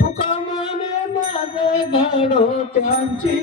तुका माने माझे घडो त्यांची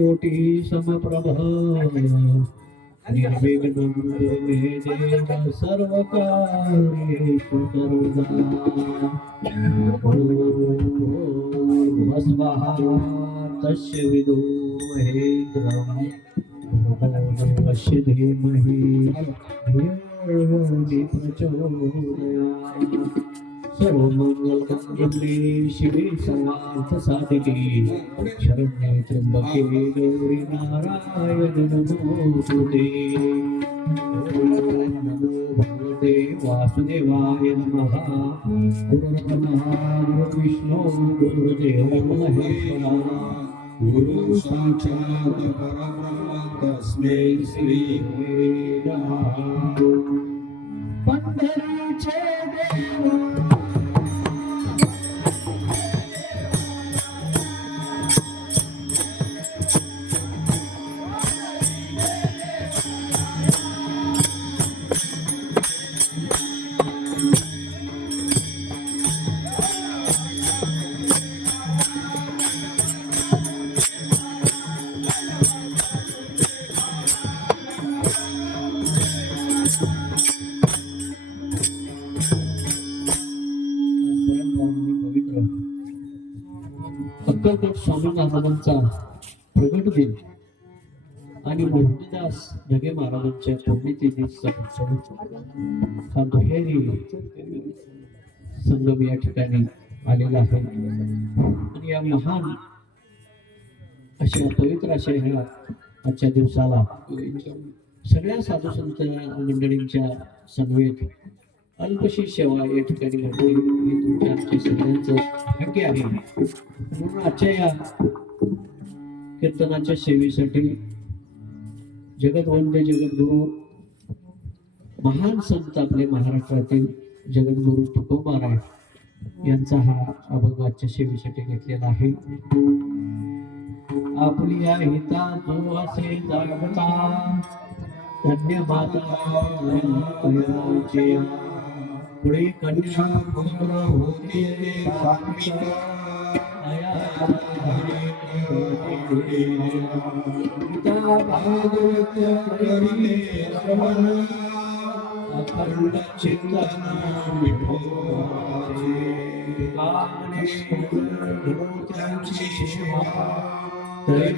कोटि समप्रभ निर्विघ्नं मे देव सर्वकार्येषु सर्वदा तस्य विदुमहे भगवस्य धीमहि धियो यो न प्रचोदयात् सर्वमंगलमंगले शिवे सर्वार्थ साधिके शरण्ये त्र्यंबके गौरी नारायण नमोस्तुते. ओम नमो भगवते वासुदेवाय नमः. गुरुर्ब्रह्मा गुरुर्विष्णू गुरुर्देवो महेश्वरः. गुरु साक्षात् परब्रह्म तस्मै श्री गुरवे नमः. पंढरीचे देव अक्कलकोट स्वामी महाराजांचा प्रगट दिन आणि मोहनदास ढगे महाराजांच्या पुण्यतिथीचा उत्सव हा दुहेरी संगम या ठिकाणी आलेला आहे. आणि या महान अशा पवित्र अशा ह्या आजच्या दिवसाला सगळ्या साधू संत मंडळींच्या समवेत अल्पशी सेवा या ठिकाणी घडली ही तुमच्या आमच्या सगळ्यांचं भाग्य आहे. म्हणून आजच्या या कीर्तनाच्या सेवेसाठी जगदवंद्य जगद्गुरु महान संत आपले महाराष्ट्रातील जगद्गुरु तुकोबा महाराज यांचा हा अभंग आजच्या सेवेसाठी घेतलेला आहे. आपल्या हिता जो असे जागता धन्य माता पुढे कन्या पुत्र होते अखंड चिंतन त्यांची सेवा तरी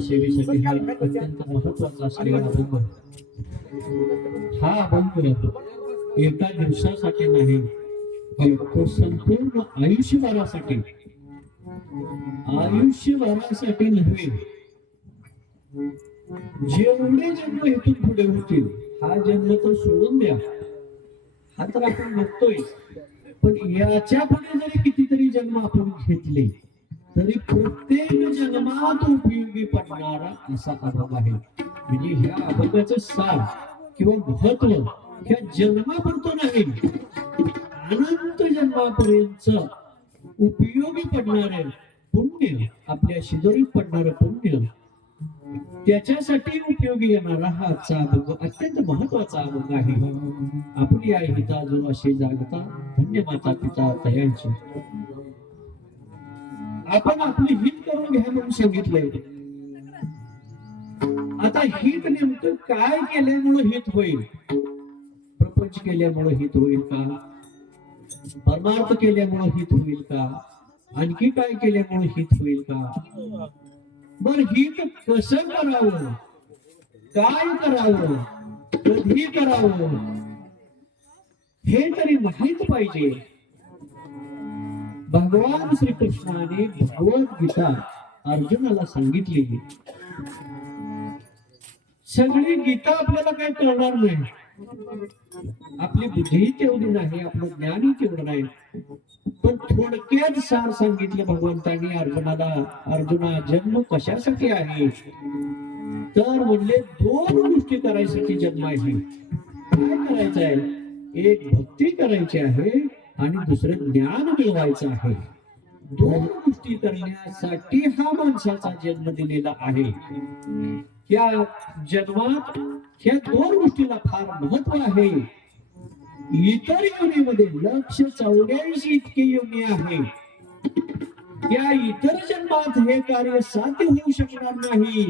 सेवेसाठी हा अत्यंत महत्वाचा असलेला अभंग. हा अभंग एका दिवसासाठी नाही तो संपूर्ण आयुष्यभरासाठी नव्हे. जेवढे जन्म इथून पुढे होतील हा जन्म तर सोडून द्या, हा तर आपण बघतोय, पण याच्या पुढे जरी कितीतरी जन्म आपण घेतले तरी प्रत्येक जन्मात उपयोगी पडणारा असा अभंग आहे. म्हणजे ह्या अभंगाचं सार किंवा महत्व ह्या जन्मापुरतं नाही, अनंत जन्मापर्यंत उपयोगी पडणारे पुण्य, आपल्या शिदोरीत पडणारं पुण्य त्याच्यासाठी उपयोगी येणारा हा आजचा अभंग अत्यंत महत्वाचा अभंग आहे. आपली आई हिता जो अशी जागता धन्य माता पिता तयांची. आपण आपली हित करून घ्या म्हणून सांगितलंय. आता हित नेमकं काय केल्यामुळे हित होईल? प्रपंच केल्यामुळे हित होईल का? परमार्थ केल्यामुळे हित होईल का? आणखी काय केल्यामुळे हित होईल का? बर हित कसं करावं? काय करावं? कधी करावं? हे तरी माहित पाहिजे. भगवान श्रीकृष्णाने भगवद्गीता अर्जुनाला सांगितली. सगळी गीता आपल्याला काही कळणार नाही. आपली बुद्धी तेवढी नाही, आपलं ज्ञानही तेवढं नाही. पण थोडक्यात सार सांगितलं भगवंतांनी अर्जुनाला. अर्जुना, जन्म कशासाठी आहे? तर म्हणले दोन गोष्टी करायसाठी जन्म आहे. काय करायचं आहे? एक भक्ती करायची आहे आणि दुसरं ज्ञान मिळवायचं आहे. दोन गोष्टी करण्यासाठी हा माणसाचा जन्म दिलेला आहे. या जन्मात ह्या दोन गोष्टीला फार महत्व आहे. इतर योनीमध्ये 184 इतकी योनी आहे. या इतर जन्मात हे कार्य साध्य होऊ शकणार नाही.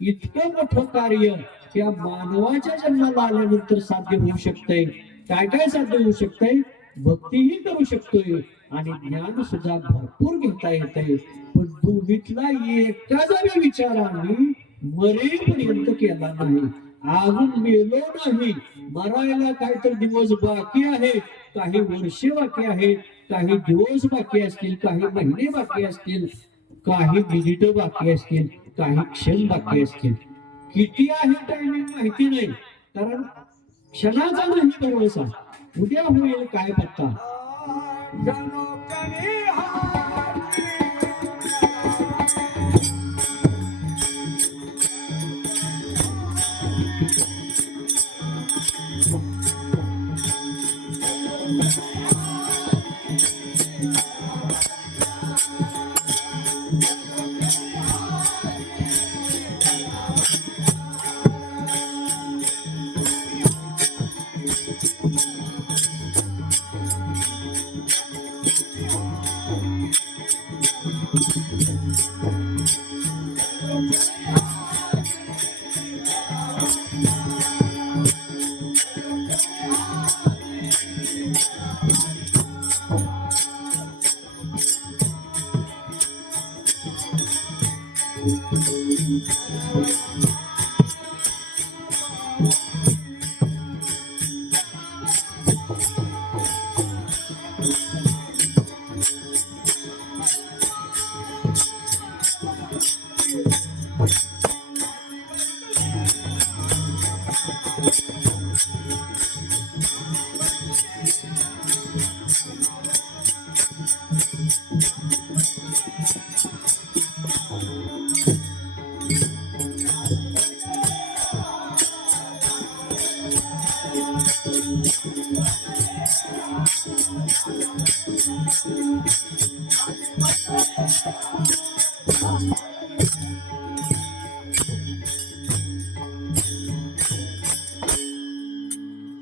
इतकं मोठं कार्य या मानवाच्या जन्माला आल्यानंतर साध्य होऊ शकतंय. काय काय साध्य होऊ शकतंय? भक्तीही करू शकतोय आणि ज्ञान सुद्धा भरपूर घेता येतंय. पण दोन्हीतला एका जरी विचाराने मरेपर्यंत केला नाही. अजून मेलो नाही, मरायला काहीतरी दिवस बाकी आहे, काही वर्ष बाकी आहेत, काही दिवस बाकी असतील, काही महिने बाकी असतील, काही मिनिट बाकी असतील, काही क्षण बाकी असतील. किती आहे टायमिंग माहिती नाही, कारण क्षणाचा नाही भरोसा. उद्या होईल काय पत्ता.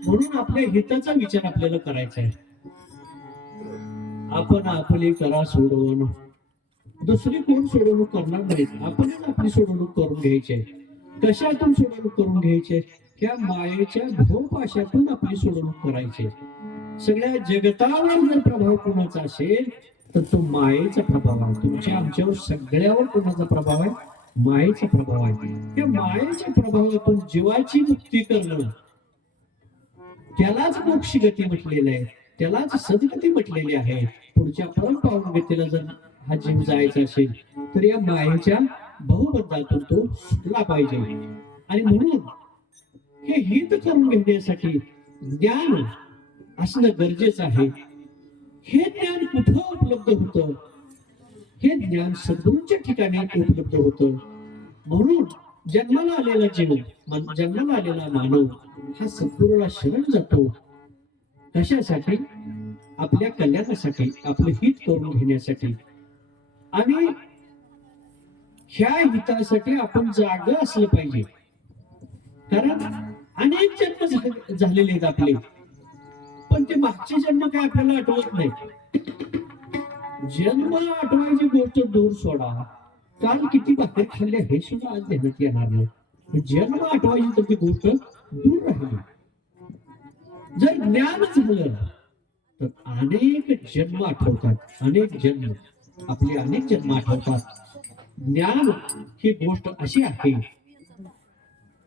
म्हणून आपल्या हिताचा विचार आपल्याला करायचा आहे. आपण आपली करा सोडवणूक, दुसरी कोण सोडवणूक करणार नाहीत. आपणच आपली सोडवणूक करून घ्यायची आहे. कशातून सोडवणूक करून घ्यायची? त्या मायेच्या भोपाशातून आपली सोडवणूक करायची. सगळ्या जगतावर जर प्रभाव कोणाचा असेल तर तो मायेचा प्रभाव आहे. तुमच्या आमच्यावर सगळ्यावर कोणाचा प्रभाव आहे? मायेचा प्रभाव आहे. त्या मायेच्या प्रभावातून जीवाची मुक्ती करणं, त्यालाच मोक्ष गती म्हटलेलं आहे, त्यालाच सद्गती म्हटलेली आहे. पुढच्या परम पावन गतीला जर हा जीव जायचा असेल तर या मायेच्या बहुबंधातून तो सुटला पाहिजे. आणि म्हणून हे हित करून घेण्यासाठी ज्ञान असणं गरजेचं आहे. हे ज्ञान कुठं उपलब्ध होतं? हे ज्ञान सद्गुरूंच्या ठिकाणी उपलब्ध होतं. म्हणून जन्माला आलेला जीव, जन्माला आलेला मानव हा सद्गुरूला शरण जातो. कशासाठी? आपल्या कल्याणासाठी, आपलं हित करून घेण्यासाठी. आणि ह्या हितासाठी आपण जाग असलं पाहिजे. कारण अनेक जन्म झालेले आहेत आपले, पण ते मागचे जन्म काय आपल्याला आठवत नाही. जन्म आठवायची गोष्ट दूर सोडा, काल किती भाकर खाल्ले हे सुद्धा आज ध्यानात येणार नाही. जन्म आठवायची तर ती गोष्ट दूर राहिली. जर ज्ञान झालं तर अनेक जन्म आठवतात, अनेक जन्म आपले अनेक जन्म आठवतात. ज्ञान ही गोष्ट अशी आहे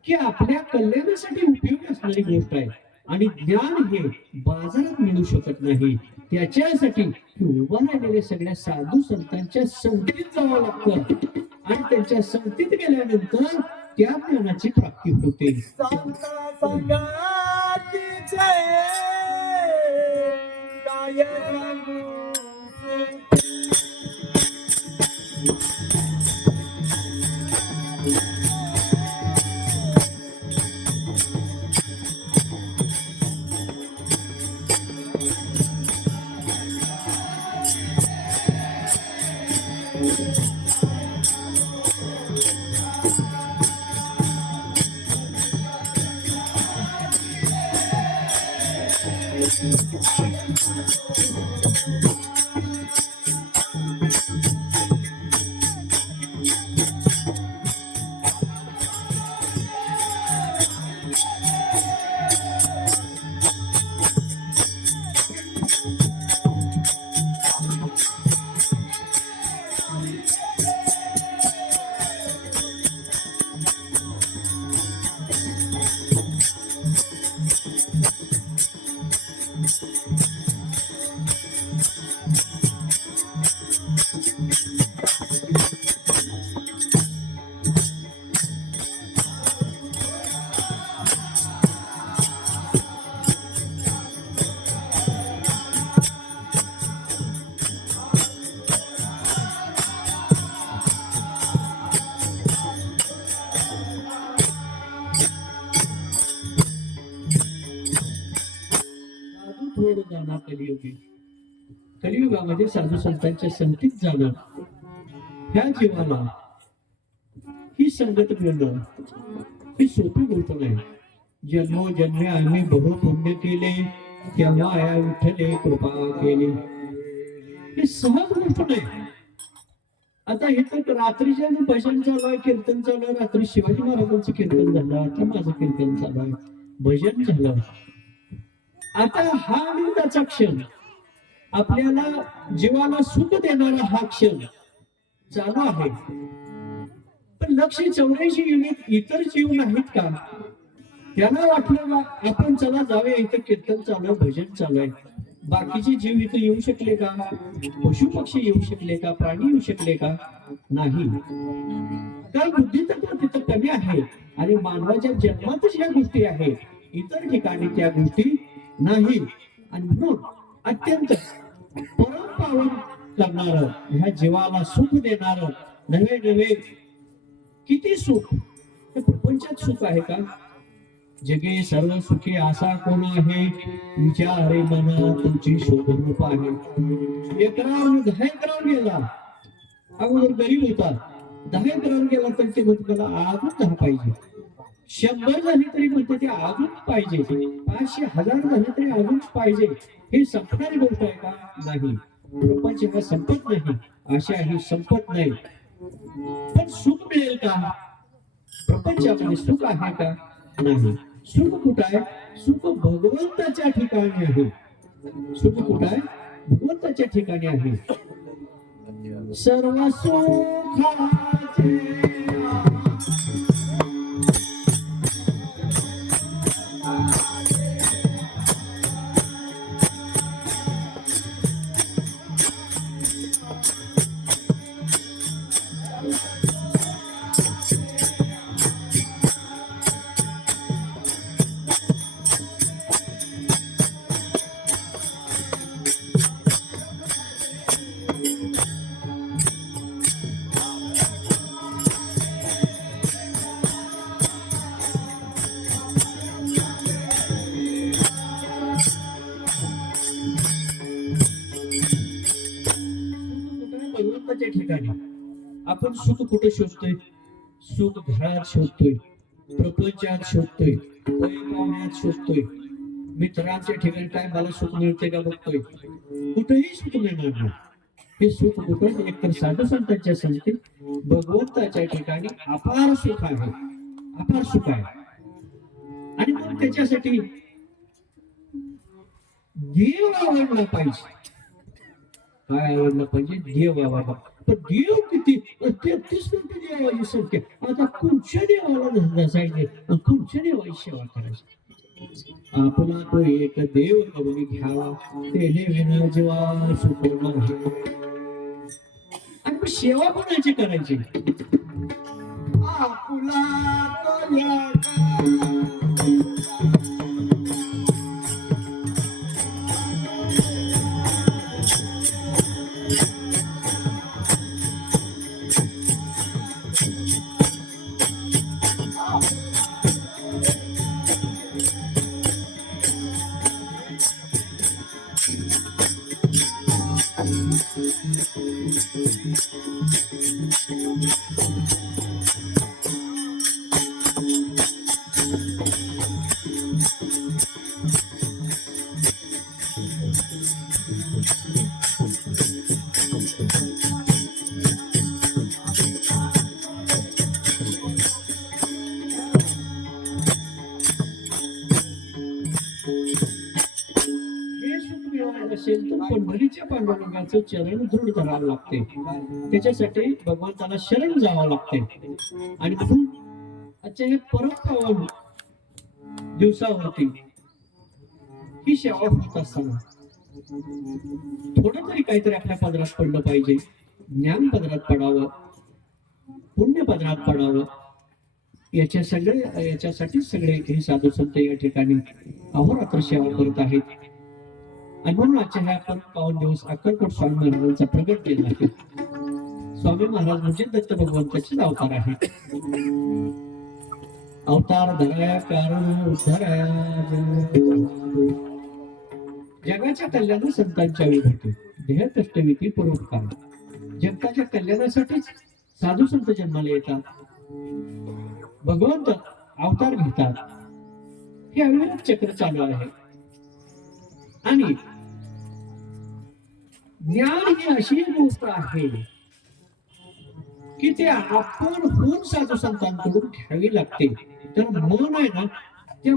की आपल्या कल्याणासाठी उपयोगी असणारी गोष्ट आहे. आणि ज्ञान हे बाजारात मिळू शकत नाही. त्याच्यासाठी उभा राहिलेल्या सगळ्या साधू संतांच्या संगतीत जावं लागतं आणि त्यांच्या संगतीत गेल्यानंतर त्या ज्ञानाची प्राप्ती होते. थोडं जाणार कलियुगी. कलियुगामध्ये साधू संतांच्या संगतीत जाणं, ह्या जीवाला ही संगत मिळणं ही सोपी गोष्ट नाही. जन्मोजन्मे आम्ही बहु पुण्य केले, तेव्हा आया विठ्ठले कृपा केली. ही सहज गोष्ट नाही. आता हे तर रात्रीच्या भजन चालू आहे, कीर्तन चालू आहे. रात्री शिवाजी महाराजांचं कीर्तन झालं, आता माझं कीर्तन चालू आहे, भजन झालं. आता हा आनंदाचा क्षण, आपल्याला जीवाला सुख देणारा हा क्षण चालू आहे. पण 184 युनिट इतर जीव नाहीत का? त्यांना वाटलं आपण चला जाऊया, इथं कीर्तन चालू आहे, भजन चालू आहे. बाकीचे जीव इथं येऊ शकले का? पशु पक्षी येऊ शकले का? प्राणी येऊ शकले का? नाही. कारण बुद्धितत्व तिथं कमी आहे आणि मानवाच्या जन्मातच ह्या गोष्टी आहेत, इतर ठिकाणी त्या गोष्टी नाही. आणि म्हणून अत्यंत परम पावन करणार, ह्या जीवाला सुख देणार, नवे नवे किती सुख. हे प्रपंचात सुख आहे का? जगे सर्व सुखी असा कोण आहे, विचारे मना तुमची शोधरूप आहे. 10 एकरावर गेला, अगोदर गरीब होता, 10 एकरावर गेला तर ते म्हणतो मला अजून 10 पाहिजे. 100 झाली तरी म्हणते ते अजून पाहिजे, 500 1000 झाले तरी अजून पाहिजे. हे संपणारी गोष्ट आहे का? नाही. प्रपंच हा संपत नाही, आशा ही संपत नाही. पण सुख मिळेल का? प्रपंचामध्ये सुख आहे का? नाही. सुख कुठं आहे? सुख भगवंताच्या ठिकाणी आहे. सुख कुठं आहे? भगवंताच्या ठिकाणी आहे. सर्व सुखाचे ठिकाणी आपण सुख कुठे शोधतोय? सुख घरात शोधतोय, प्रपंचात शोधतोय, पाहुण्यात शोधतोय, मित्रांच्या ठिकाणी काय मला सुख मिळते का बघतोय. कुठेही सुख मिळणार नाही. हे सुख कुठं? एकतर साधू संतांच्या संगतीत भगवंताच्या ठिकाणी अपार सुख आहे, अपार सुख आहे. आणि मग त्याच्यासाठी देव आवडला पाहिजे. काय आवडलं पाहिजे? देव आवडला. पण देव किती? 33 कोटी देवाची संख्या. आता कुठच्या देवाला नसायचे, कुठच्या देवाची सेवा करायची? आपला तो एक देव करून घ्यावा, तेने विना जीवा सुख नाही. आणि मग सेवा कोणाची करायची? आपुला तो असेल तर पंढरीच्या पांडुरंगाचं चरण दृढ धरावं लागते. त्याच्यासाठी भगवंताला शरण जावं लागते. आणि म्हणून आजच्या हे परम पावन दिवसावरती ही सेवा होत असताना थोडं तरी काहीतरी आपल्या पदरात पडलं पाहिजे. ज्ञान पदरात पडावं, पुण्य पदरात पडावं. याच्यासाठी सगळे हे साधू संत या ठिकाणी अहोरात्र सेवा करत आहेत. आणि म्हणून आजच्या ह्या आपण पावन दिवस अक्कलकोट स्वामी महाराजांचा प्रगट केला आहे. स्वामी महाराज म्हणजे दत्त भगवंताचे अवतार आहे. अवतार धराया कारण उद्धाराया, जगाच्या कल्याण संतांच्या विभूती, देह कष्टविती परोपकार. जगताच्या कल्याणासाठीच साधू संत जन्माला येतात, भगवंत अवतार घेतात. हे अविरत चक्र चालू आहे. आणि ज्ञान ही अशी गोष्ट आहे की ते आपण होऊन साधू संतांकडून घ्यावी लागते. तर मन आहे ना, त्या